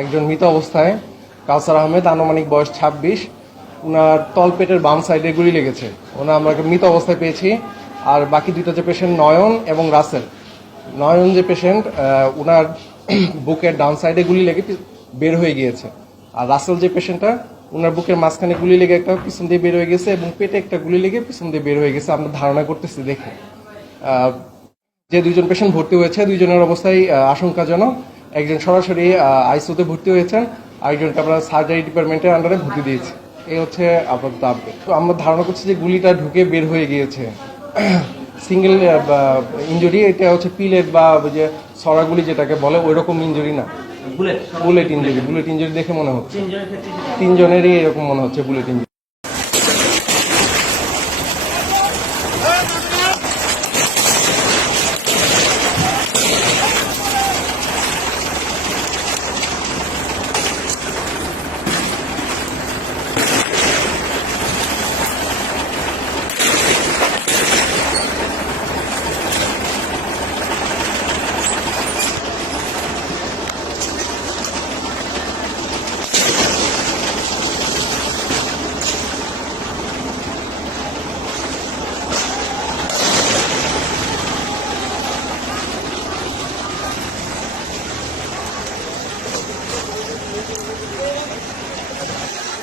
একজন মৃত অবস্থায় কাউসার আহমেদ, আনুমানিক বয়স ছাব্বিশ। ওনার তলপেটের বাম সাইডে গুলি লেগেছে। ওনা আমরা মৃত অবস্থায় পেয়েছি। আর বাকি দুটো যে পেশেন্ট নয়ন এবং রাসেল। নয়ন যে পেশেন্ট ওনার বুকের ডাউন সাইডে গুলি লেগে বের হয়ে গিয়েছে। আর রাসেল যে পেশেন্টটা ওনার বুকের মাঝখানে গুলি লেগে একটা পিছন দিয়ে বের হয়ে গেছে এবং পেটে একটা গুলি লেগে পিছন দিয়ে বের হয়ে গেছে। আমরা ধারণা করতেছি দেখে। যে দুইজন পেশেন্ট ভর্তি হয়েছে, দুইজনের অবস্থায় আশঙ্কাজনক। একজন সরাসরি আইসিউতে ভর্তি হয়েছেন আরেকজনকে আমরা সার্জারি ডিপার্টমেন্টের আন্ডারে ভর্তি দিয়েছি। এই হচ্ছে আপাতত আপডেট তো আমরা ধারণা করছি যে গুলিটা ঢুকে বের হয়ে গিয়েছে। সিঙ্গেল ইঞ্জুরি এটা হচ্ছে পিলেট বা ওই যে সরাগুলি যেটাকে বলে ওই রকম ইঞ্জুরি না বুলেট ইঞ্জুরি বুলেট ইঞ্জুরি দেখে মনে হচ্ছে। তিনজনেরই এরকম মনে হচ্ছে বুলেট ইঞ্জুরি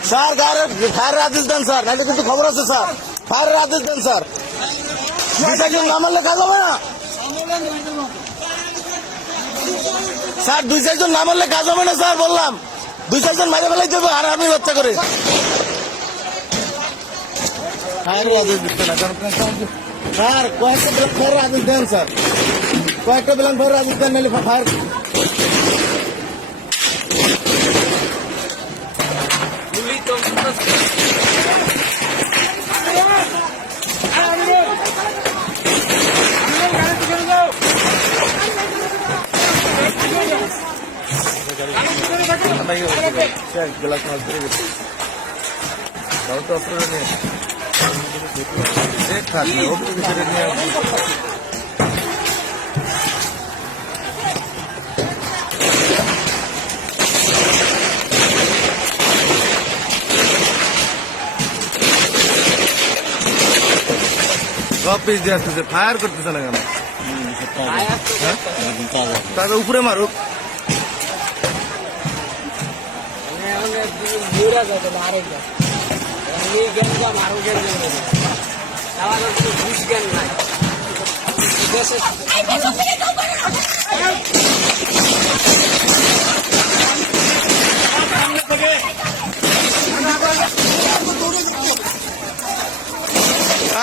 স্যার গাড়ির ফায়ারের আদেশ দেন, স্যার। নাহলে কিন্তু খবর আছে, স্যার। ফায়ারের আদেশ দেন, স্যার। দুই না মারলে কাজ হবে না। স্যার, দুই চারজন না মারলে কাজ হবে না, স্যার, বললাম। দুই চারজন মারে ফেলাই দেবো, আর আমি বাচ্চা করে। ফায়ারের স্যার কয়েকটা ব্লক ফায়ারের আদেশ দেন, স্যার। কয়েকটা ব্লক ফায়ারের আদেশ দেন, নাহলে ফায়ার গ্লাস মাছ ধরে গেছে তাও তো আপনারা নিয়ে থাকলে সব পিস দিয়ে আসতেছে ফায়ার করতেছে না কেন হ্যাঁ? তাকে উপরে মারুক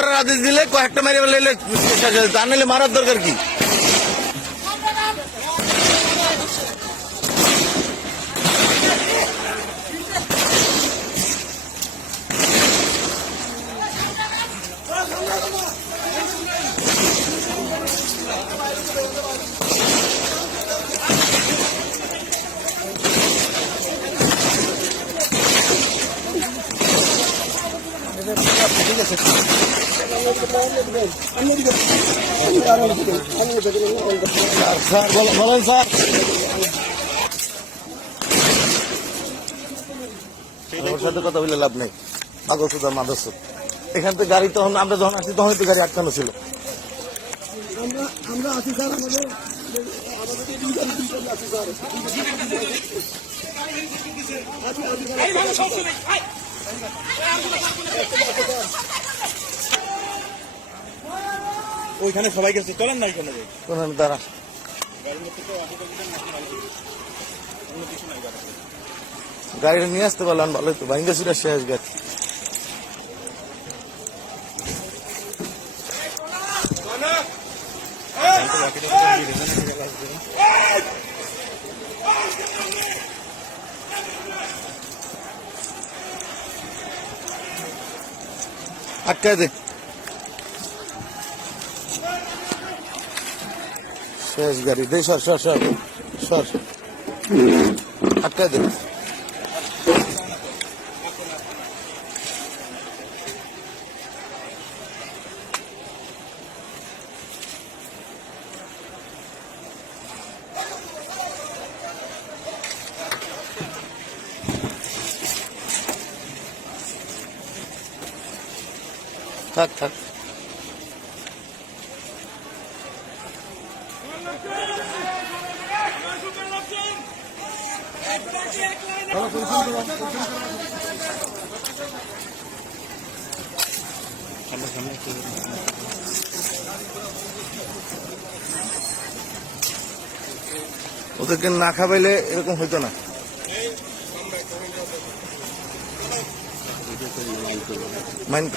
করার আদেশ দিলে কয়েকটা মেরে ফেলে তা নাহলে মারার দরকার কি? স্যার স্যার স্যার লাভ নেই মাদক সুদা মাদক সুদ এখান থেকে গাড়ি তখন আমরা যখন আসি তখন তো গাড়ি আটকানো ছিল ওইখানে সবাই গেছে চলেন না ওইখানে চলেন দাঁড়া। গাড়িটা নিয়ে আসতে পারলাম ভালো তো। ভাঙ্গাসুরা শেষ গেছে আটকায় দেখ শেষ গাড়ি দে সর সর সর সর আটকায় দে থাক থাক ওদেরকে না খাবাইলে এরকম হইতো না। মাইন্ড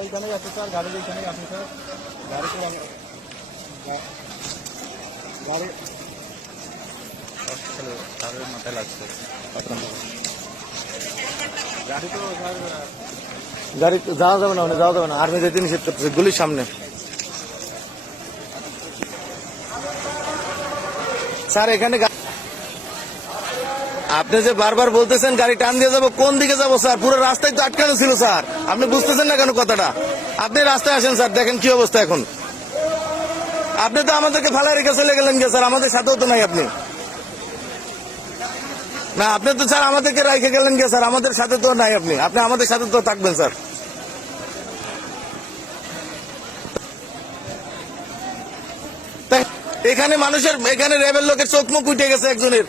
এইখানেই আছে স্যার গাড়ি আছে স্যার গাড়ি তো গাড়ি স্যারের মাথায় লাগছে। গাড়ি তো স্যার গাড়ি যাওয়া যাবে না মানে যাওয়া যাবে না। আর্মি যেতে নিষেধ করতেছে গুলির সামনে। স্যার এখানে আপনি যে বারবার বলতেছেন গাড়ি টান দিয়ে যাব কোন দিকে যাব স্যার পুরো রাস্তায় তো আটকানো ছিল স্যার আপনি বুঝতেছেন না কেন কথাটা? আপনি রাস্তায় আসেন, স্যার, দেখেন কি অবস্থা এখন। আপনি তো আমাদেরকে ফালা রেখে চলে গেলেন গে, স্যার, আমাদের সাথেও তো নাই আপনি। না, আপনি তো, স্যার, আমাদেরকে রেখে গেলেন গে, স্যার, আমাদের সাথে তো নাই আপনি। আপনি আমাদের সাথে তো থাকবেন, স্যার। এখানে মানুষের, এখানে রেবের লোকের চোখ মুখ উঠে গেছে একজনের।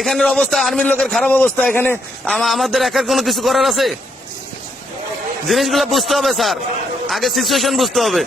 এখানের অবস্থা, আর্মির লোকের খারাপ অবস্থা, এখানে আমাদের একার কোনো কিছু করার আছে? জিনিসগুলো বুঝতে হবে স্যার। আগে সিচুয়েশন বুঝতে হবে।